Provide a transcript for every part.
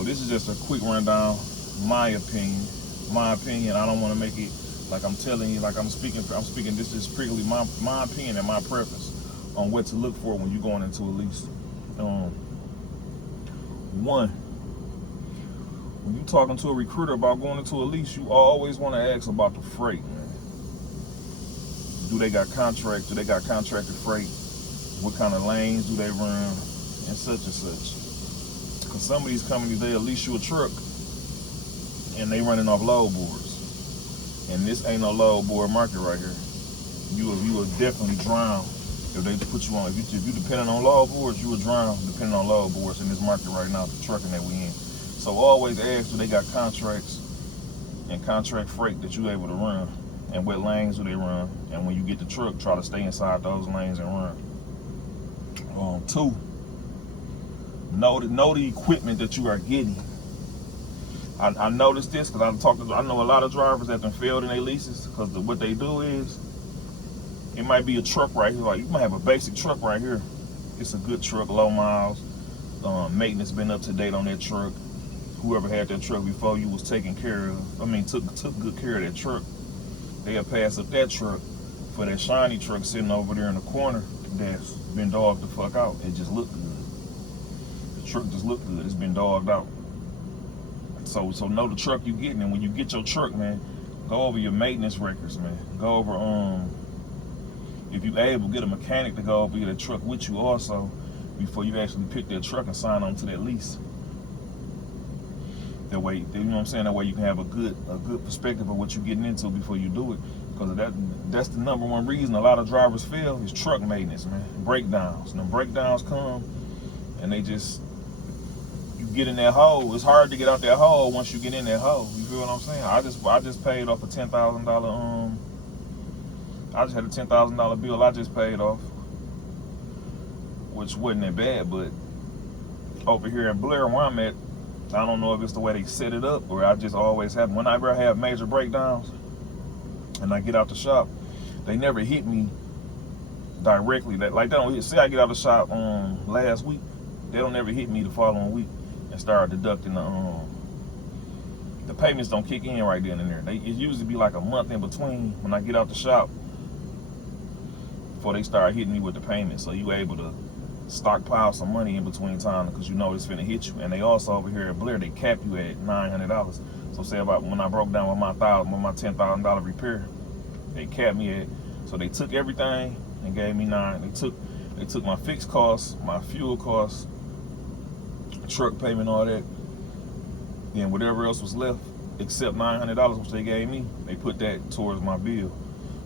So this is just a quick rundown, my opinion. I don't want to make it like I'm telling you, like I'm speaking. This is strictly my opinion and my preference on what to look for when you're going into a lease. One, when you're talking to a recruiter about going into a lease, you always want to ask about the freight, man. Do they got contract? Do they got contracted freight? What kind of lanes do they run? And such and such. Because some of these companies, they'll lease you a truck and they running off load boards. And this ain't no load board market right here. You will definitely drown if they put you on. If you depending on load boards, you will drown depending on load boards in this market right now, the trucking that we in. So always ask, do they got contracts and contract freight that you able to run? And what lanes do they run? And when you get the truck, try to stay inside those lanes and run. Two, know the equipment that you are getting. I noticed this because I know a lot of drivers that have failed in their leases because what they do is, it might be a truck right here. Like you might have a basic truck right here. It's a good truck, low miles. Maintenance been up to date on that truck. Whoever had that truck before you was taking care of. I mean, took good care of that truck. They'll pass up that truck for that shiny truck sitting over there in the corner that's been dogged the fuck out. It just looked good. The truck just looked good. It's been dogged out. So know the truck you getting, and when you get your truck, man, go over your maintenance records, man. Go over if you able, get a mechanic to go over your truck with you also before you actually pick that truck and sign on to that lease. That way, you know what I'm saying? That way you can have a good perspective of what you're getting into before you do it. Because that's the number one reason a lot of drivers fail is truck maintenance, man. Breakdowns. And the breakdowns come and they just, you get in that hole. It's hard to get out that hole once you get in that hole. You feel what I'm saying? I just paid off a $10,000 I just had a $10,000 bill I just paid off, which wasn't that bad, but over here at Blair where I'm at, I don't know if it's the way they set it up or I just always have, whenever I have major breakdowns and I get out the shop, they never hit me directly. They don't, say I get out the shop last week, they don't ever hit me the following week and start deducting the payments don't kick in right then and there. It usually be like a month in between when I get out the shop before they start hitting me with the payment. So you able to stockpile some money in between time because you know it's finna hit you. And they also over here at Blair, they cap you at $900. So say about when I broke down with my $10,000 repair, they capped me at. So they took everything and gave me $9. They took my fixed costs, my fuel costs, truck payment, all that. Then whatever else was left, except $900 which they gave me, they put that towards my bill.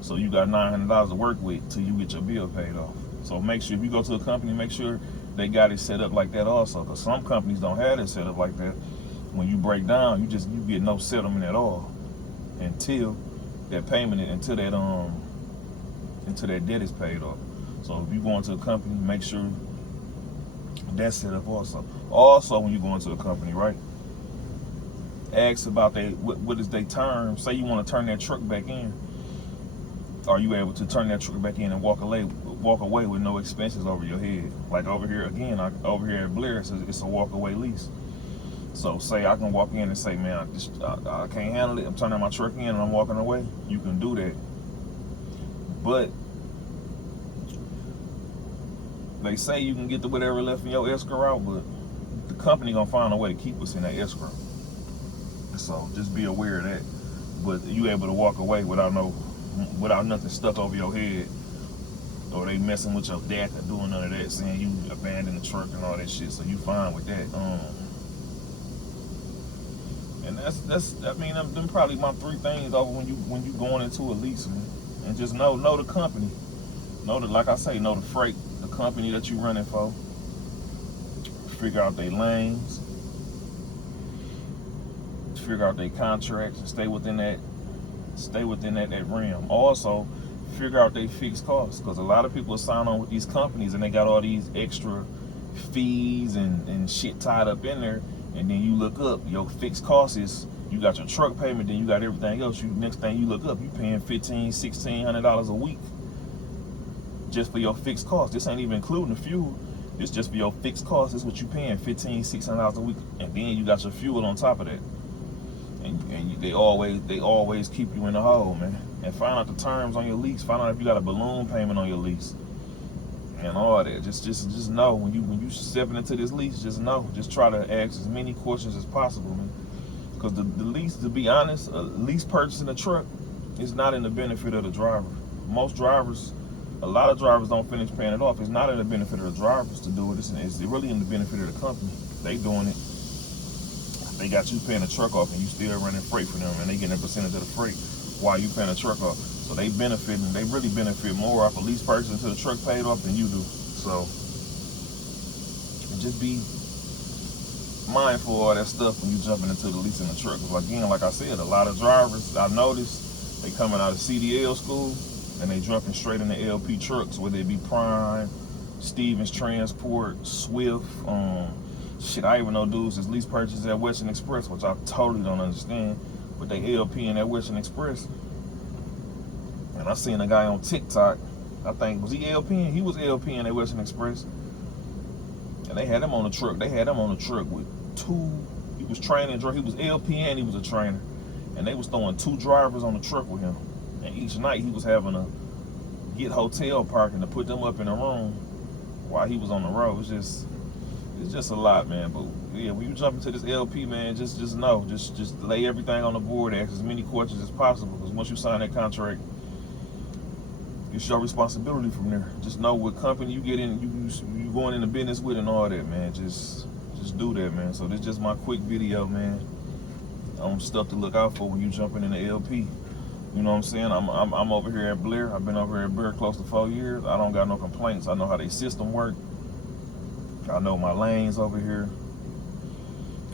So you got $900 to work with till you get your bill paid off. So make sure if you go to a company, make sure they got it set up like that also. Because some companies don't have it set up like that. When you break down, you get no settlement at all until that payment, until that debt is paid off. So if you go into a company, make sure that's set up also. Also, when you go into a company, right? Ask about what is their term. Say you want to turn that truck back in. Are you able to turn that truck back in and walk away with no expenses over your head? Like over here again, over here at Blair, it's a walk away lease. So say I can walk in and say, man, I can't handle it. I'm turning my truck in and I'm walking away. You can do that. But they say you can get the whatever left in your escrow out, but the company gonna find a way to keep us in that escrow. So just be aware of that. But you able to walk away without nothing stuck over your head, or they messing with your deck or doing none of that, saying you abandoned the truck and all that shit. So you fine with that. And them probably my three things over when you going into a lease, man. And just know the company, like I say, know the freight, the company that you running for. Figure out their lanes, figure out their contracts, and stay within that realm. Also, figure out their fixed costs, because a lot of people sign on with these companies and they got all these extra fees and shit tied up in there, and then you look up your fixed costs is, you got your truck payment, then you got everything else. Next thing you look up, you paying $1,500-$1,600 a week just for your fixed costs. This ain't even including the fuel. It's just for your fixed costs. It's what you paying, $1,500-$1,600 a week, and then you got your fuel on top of that. And they always keep you in the hole, man. And find out the terms on your lease. Find out if you got a balloon payment on your lease, and all that. Just know when you stepping into this lease. Just know. Just try to ask as many questions as possible, man. Because the lease, to be honest, a lease purchasing a truck is not in the benefit of the driver. Most drivers, a lot of drivers don't finish paying it off. It's not in the benefit of the drivers to do it. It's really in the benefit of the company. They doing it. They got you paying the truck off and you still running freight for them, and they getting a percentage of the freight while you paying the truck off. So they benefiting. They really benefit more off a lease purchase until the truck paid off than you do. So just be mindful of all that stuff when you jumping into the leasing the truck. Because again, like I said, a lot of drivers I noticed they coming out of CDL school and they jumping straight into LP trucks, whether it be Prime, Stevens Transport, Swift. Shit, I even know dudes that's lease purchases at Western Express, which I totally don't understand. But they LP in that Western Express. And I seen a guy on TikTok, I think, was he LP? He was LP in that Western Express. And they had him on the truck. They had him on the truck with two, he was training, he was LP and he was a trainer. And they was throwing 2 drivers on the truck with him. And each night he was having to get hotel parking to put them up in a room while he was on the road. It's just a lot, man. But yeah, when you jump into this LP, man, just know, just lay everything on the board, ask as many questions as possible. Because once you sign that contract, it's your responsibility from there. Just know what company you get in, you going into business with, and all that, man. Just do that, man. So this is just my quick video, man, on stuff to look out for when you jumping in the LP. You know what I'm saying? I'm over here at Blair. I've been over here at Blair close to 4 years. I don't got no complaints. I know how their system work. I know my lanes over here.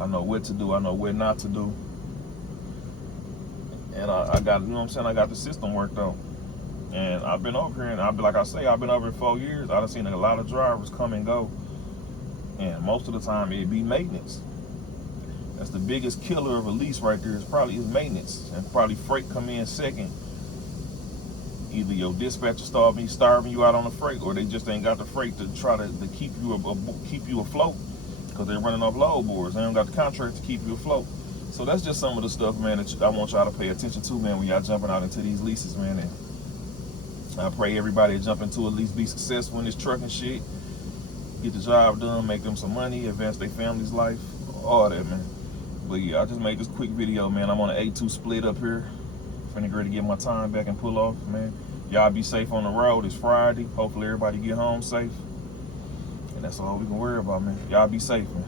I know what to do. I know what not to do. And I got, you know what I'm saying? I got the system worked out. And I've been over here, and I've been over here 4 years. I've seen a lot of drivers come and go. And most of the time, it'd be maintenance. That's the biggest killer of a lease right there, is maintenance. And probably freight come in second. Either your dispatcher starving you out on the freight, or they just ain't got the freight to try to keep you afloat, because they're running off load boards. They don't got the contract to keep you afloat. So that's just some of the stuff, man, that I want y'all to pay attention to, man, when y'all jumping out into these leases, man. And I pray everybody that jump into a lease be successful in this trucking shit, get the job done, make them some money, advance their family's life, all that, man. But yeah, I just made this quick video, man. I'm on an A2 split up here. Finna ready to get my time back and pull off, man. Y'all be safe on the road. It's Friday. Hopefully everybody get home safe. And that's all we can worry about, man. Y'all be safe, man.